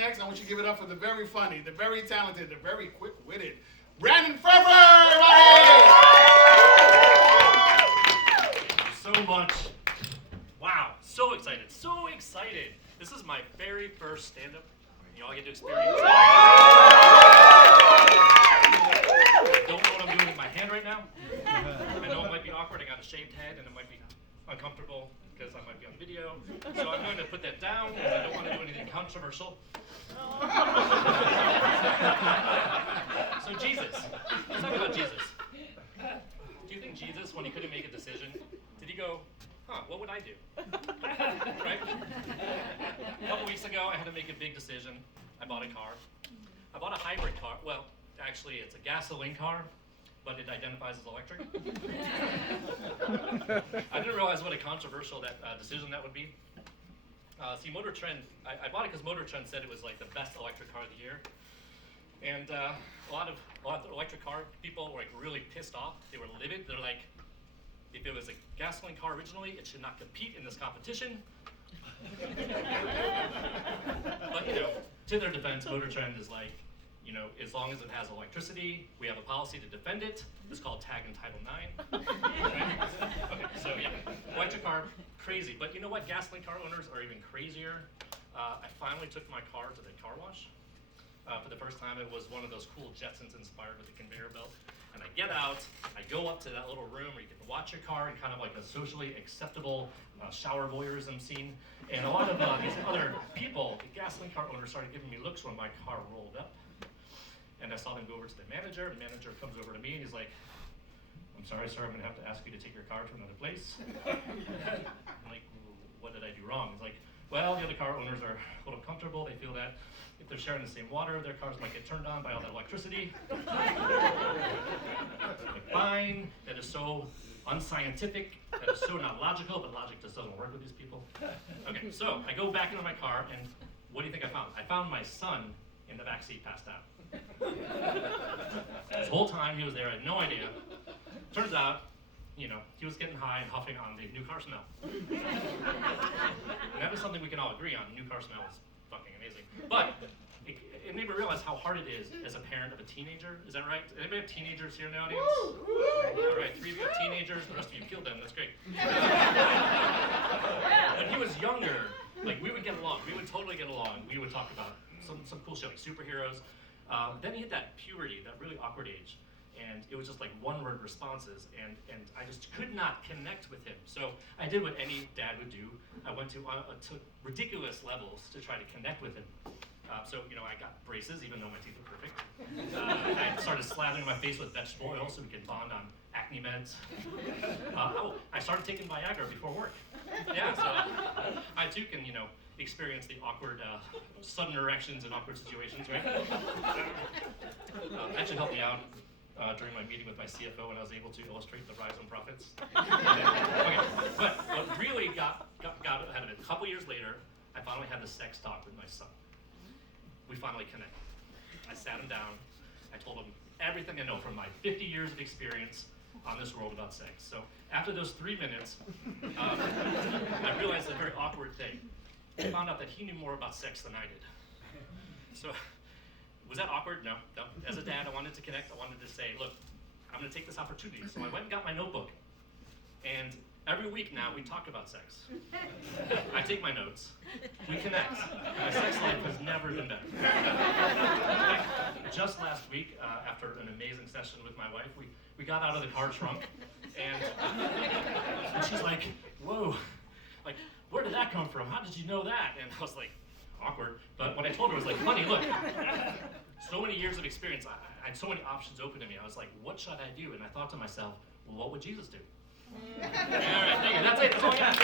next. I want you to give it up for the very funny, the very talented, the very quick-witted Brandon Firfer! So much. Wow, so excited, so excited. This is my very first stand-up. You all get to experience. I don't know what I'm doing with my hand right now. I know it might be awkward. I got a shaved head and it might be uncomfortable because I might be on video. So I'm going to put that down because I don't want to do anything controversial. So Jesus. Let's talk about Jesus. Do you think Jesus, when he couldn't make a decision, did he go, what would I do? Right? A couple weeks ago, I had to make a big decision. I bought a car. I bought a hybrid car. Well, actually, it's a gasoline car, but it identifies as electric. I didn't realize what a controversial decision that would be. See, Motor Trend, I bought it because Motor Trend said it was like the best electric car of the year. And a lot of electric car people were like really pissed off. They were livid. They're like, if it was a gasoline car originally, it should not compete in this competition. But, to their defense, Motor Trend is like, as long as it has electricity, we have a policy to defend it. It's called Tag in Title IX. Right? Okay, so yeah, electric car, crazy. But you know what? Gasoline car owners are even crazier. I finally took my car to the car wash. For the first time, it was one of those cool Jetsons inspired with a conveyor belt. And I get out, I go up to that little room where you can watch your car in kind of like a socially acceptable shower voyeurism scene. And a lot of these other people, the gasoline car owners, started giving me looks when my car rolled up. And I saw them go over to the manager. The manager comes over to me and he's like, I'm sorry, sir, I'm gonna have to ask you to take your car to another place. I'm like, what did I do wrong? He's like, well, the other car owners are a little comfortable. They feel that if they're sharing the same water, their cars might get turned on by all that electricity. Like, fine, that is so unscientific, that is so not logical, but logic just doesn't work with these people. Okay, so I go back into my car, and what do you think I found? I found my son in the backseat passed out. This whole time he was there, I had no idea. Turns out, he was getting high and huffing on the new car smell. And that was something we can all agree on. New car smell is fucking amazing. But it made me realize how hard it is as a parent of a teenager. Is that right? Anybody have teenagers here in the audience? All right, 3 of you have teenagers. The rest of you killed them. That's great. When he was younger, we would get along. We would totally get along. We would talk about some cool shit like superheroes. Then he hit that puberty, that really awkward age. And it was just like one-word responses, and I just could not connect with him. So I did what any dad would do. I went to ridiculous levels to try to connect with him. So I got braces, even though my teeth are perfect. I started slathering my face with vegetable oil so we could bond on acne meds. I started taking Viagra before work. Yeah, so I too can, experience the awkward, sudden erections in awkward situations, right? That should help me out. During my meeting with my CFO when I was able to illustrate the rise in profits. Okay, but what really got ahead of it, a couple years later, I finally had the sex talk with my son. We finally connected. I sat him down. I told him everything I know from my 50 years of experience on this world about sex. So after those 3 minutes, I realized a very awkward thing. I found out that he knew more about sex than I did. So. Was that awkward? No. As a dad, I wanted to connect. I wanted to say, look, I'm going to take this opportunity. So I went and got my notebook. And every week now, we talk about sex. I take my notes. We connect. My sex life has never been better. Just last week, after an amazing session with my wife, we got out of the car trunk. And she's like, whoa, where did that come from? How did you know that? And I was like, awkward. But what I told her was like, honey, look, so many years of experience, I had so many options open to me. I was like, what should I do? And I thought to myself, well, what would Jesus do? All right, thank you. That's it. That's all I got.